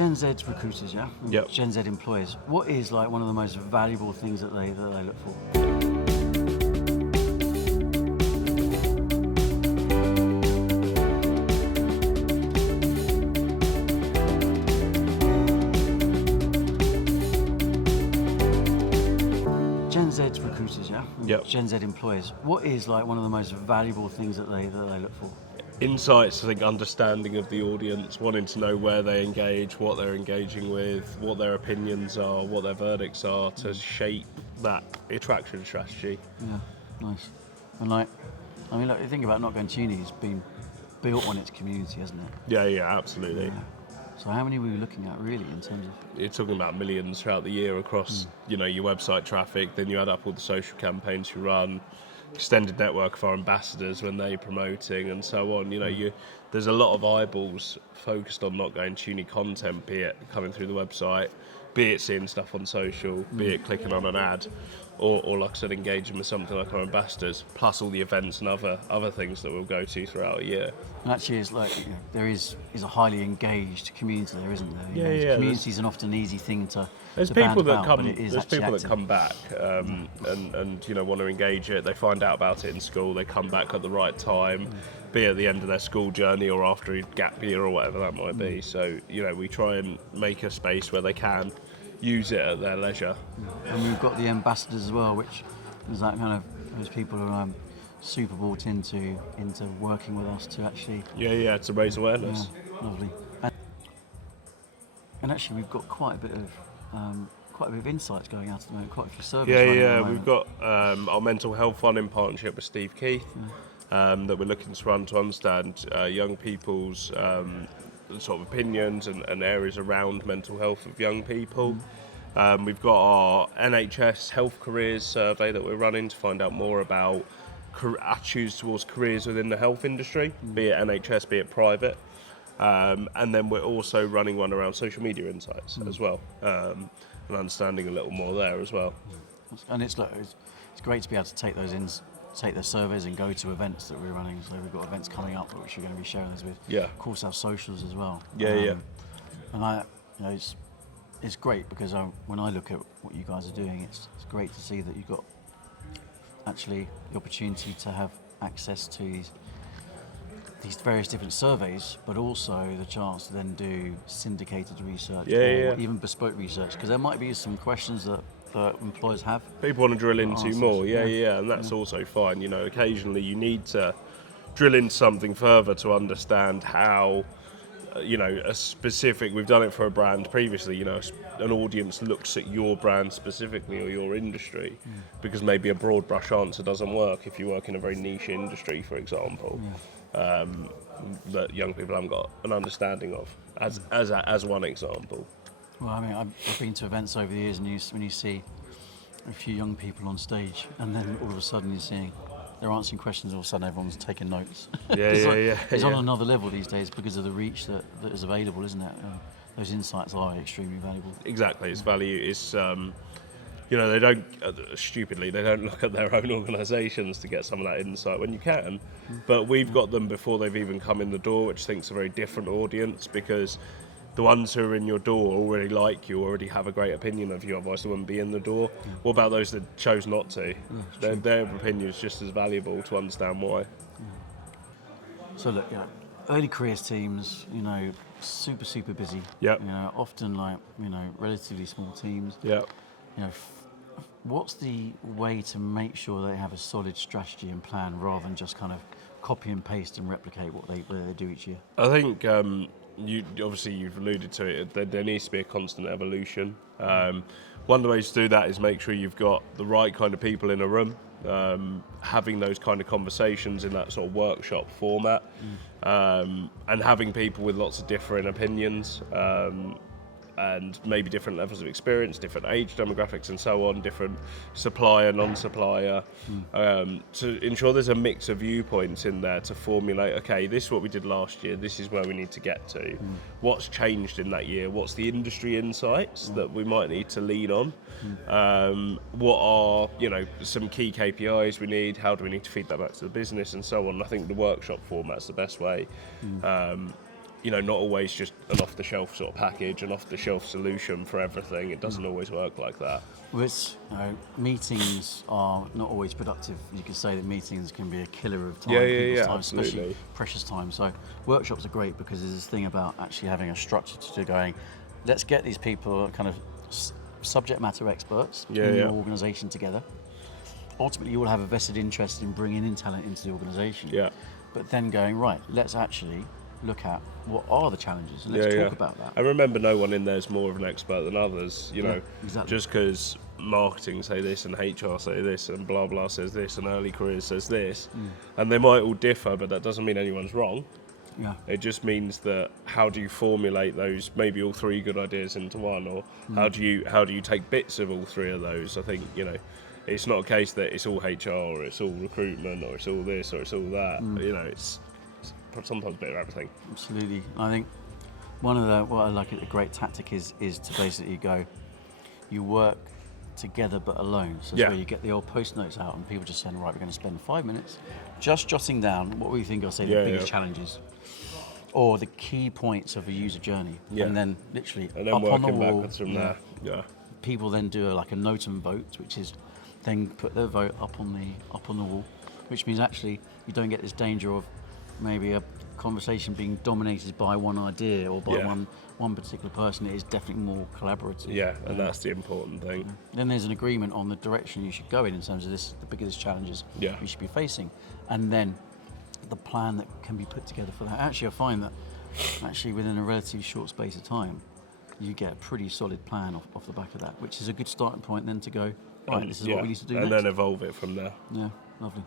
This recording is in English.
Gen Z recruiters, yeah? Yep. Gen Z employers. What is like one of the most valuable things that they look for? Gen Z recruiters, yeah? Yep. Gen Z employers. What is like one of the most valuable things that they look for? Insights, I think, understanding of the audience, wanting to know where they engage, what they're engaging with, what their opinions are, what their verdicts are, to shape that attraction strategy. Yeah, nice. And like, I mean, look, think about Not Going to Uni. It's been built on its community, hasn't it? Yeah, absolutely. Yeah. So how many were we looking at really in terms of? You're talking about millions throughout the year across, your website traffic. Then you add up all the social campaigns you run, extended network of our ambassadors when they're promoting, and so on. There's a lot of eyeballs focused on Not Going to Uni content, be it coming through the website, be it seeing stuff on social, be it clicking on an ad, or like I said, engaging with something like our ambassadors, plus all the events and other things that we'll go to throughout a year. And actually, it's like there is a highly engaged community there, isn't there? Yeah. Community is an often easy thing to. There's to people band that about, come. but it is There's people active. that come back and want to engage it. They find out about it in school. They come back at the right time, be at the end of their school journey or after a gap year or whatever that might be. So we try and make a space where they can use it at their leisure. And we've got the ambassadors as well, which is that kind of those people who are super bought into working with us to actually. Yeah, to raise awareness. Yeah, lovely. And actually, we've got quite a bit of insights going out at the moment. Quite a few surveys. Yeah. We've got our mental health one in partnership with Steve Keith that we're looking to run to understand young people's sort of opinions and areas around mental health of young people. We've got our NHS health careers survey that we're running to find out more about attitudes towards careers within the health industry, be it NHS, be it private. And then we're also running one around social media insights as well, and understanding a little more there as well. And it's great to be able to take those surveys and go to events that we're running. So we've got events coming up which we're going to be sharing this with. Yeah. Of course, our socials as well. Yeah. And it's great because when I look at what you guys are doing, it's great to see that you've got actually the opportunity to have access to these various different surveys, but also the chance to then do syndicated research or even bespoke research, because there might be some questions that employers have. People want to drill into more, and that's also fine. Occasionally you need to drill into something further to understand how, a specific. We've done it for a brand previously. An audience looks at your brand specifically or your industry, because maybe a broad brush answer doesn't work if you work in a very niche industry, for example. That young people haven't got an understanding of, as one example. Well, I mean, I've been to events over the years, and when you see a few young people on stage, and then all of a sudden you're seeing they're answering questions, all of a sudden everyone's taking notes. It's on another level these days because of the reach that is available, isn't it? Those insights are extremely valuable. Exactly, it's value. It's they don't stupidly. They don't look at their own organisations to get some of that insight when you can. But we've got them before they've even come in the door, which I think is a very different audience, because the ones who are in your door already like you, already have a great opinion of you, otherwise they wouldn't be in the door. What about those that chose not to? Their opinion is just as valuable to understand why. So look, early careers teams, super busy. Yep. Often relatively small teams. Yep. What's the way to make sure they have a solid strategy and plan rather than just kind of copy and paste and replicate what they do each year? I think you've alluded to it. There needs to be a constant evolution. One of the ways to do that is make sure you've got the right kind of people in a room, having those kind of conversations in that sort of workshop format, and having people with lots of different opinions. And maybe different levels of experience, different age demographics and so on, different supplier, non-supplier, to ensure there's a mix of viewpoints in there to formulate, okay, this is what we did last year, this is where we need to get to. What's changed in that year? What's the industry insights that we might need to lean on? What are, some key KPIs we need? How do we need to feed that back to the business and so on? I think the workshop format's the best way. not always just an off-the-shelf sort of package, an off-the-shelf solution for everything. It doesn't always work like that. Which meetings are not always productive. You could say that meetings can be a killer of time, Yeah, time, absolutely. especially precious time. So workshops are great because there's this thing about actually having a structure to going, let's get these people kind of subject matter experts in your organisation together. Ultimately, you will have a vested interest in bringing in talent into the organisation. Yeah. But then going, right, let's actually look at what are the challenges and let's talk about that. I remember no one in there is more of an expert than others, exactly. just because marketing say this and HR say this and blah blah says this and early careers says this, and they might all differ, but that doesn't mean anyone's wrong. Yeah. It just means that how do you formulate those, maybe all three good ideas into one, or how do you take bits of all three of those? I think it's not a case that it's all HR or it's all recruitment or it's all this or it's all that. It's sometimes a bit of everything. Absolutely. I think what I like a great tactic is to basically go, you work together but alone. So that's where you get the old post notes out and people just saying, right, we're going to spend 5 minutes just jotting down what we think are the biggest challenges or the key points of a user journey. And then literally up on the wall. Backwards from there. Yeah. People then do a note and vote, which is then put their vote up on the wall, which means actually you don't get this danger of maybe a conversation being dominated by one idea or by one particular person. It is definitely more collaborative. Yeah, and that's the important thing. Then there's an agreement on the direction you should go in terms of the biggest challenges you should be facing, and then the plan that can be put together for that. Actually, I find that within a relatively short space of time, you get a pretty solid plan off the back of that, which is a good starting point then to go, right, this is what we need to do and next. then evolve it from there. Yeah, lovely.